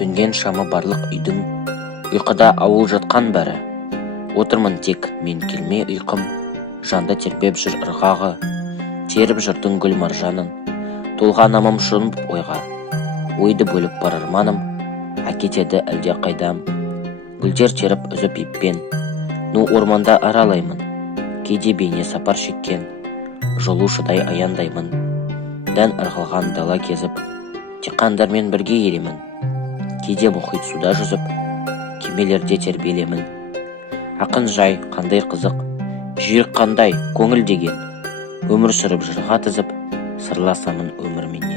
Сөнген шамы барлық үйдің, ұйқыда ауыл жатқан бәрі. Отырмын тек мен келме ұйқым, жанды тербеп жүр ырғағы, теріп жүрдің гүл маржанын, толған амым шынып ойға, ойды бөліп бар арманым, әкетеді әлде қайдам. Гүлдер теріп үзіп еппен, ну орманда аралаймын, кейде бейне сапар шеккен, жолушыдай аяндаймын. Дән ырғылған дала кезіп, диқандармен бірге еремін. Кейде мұхит суда жүзіп, кемелерде тербелемін. Ақын жай қандай қызық, жүйрік қандай көңіл деген, өмір сүріп жырға тізіп, сырласамын өмірмен.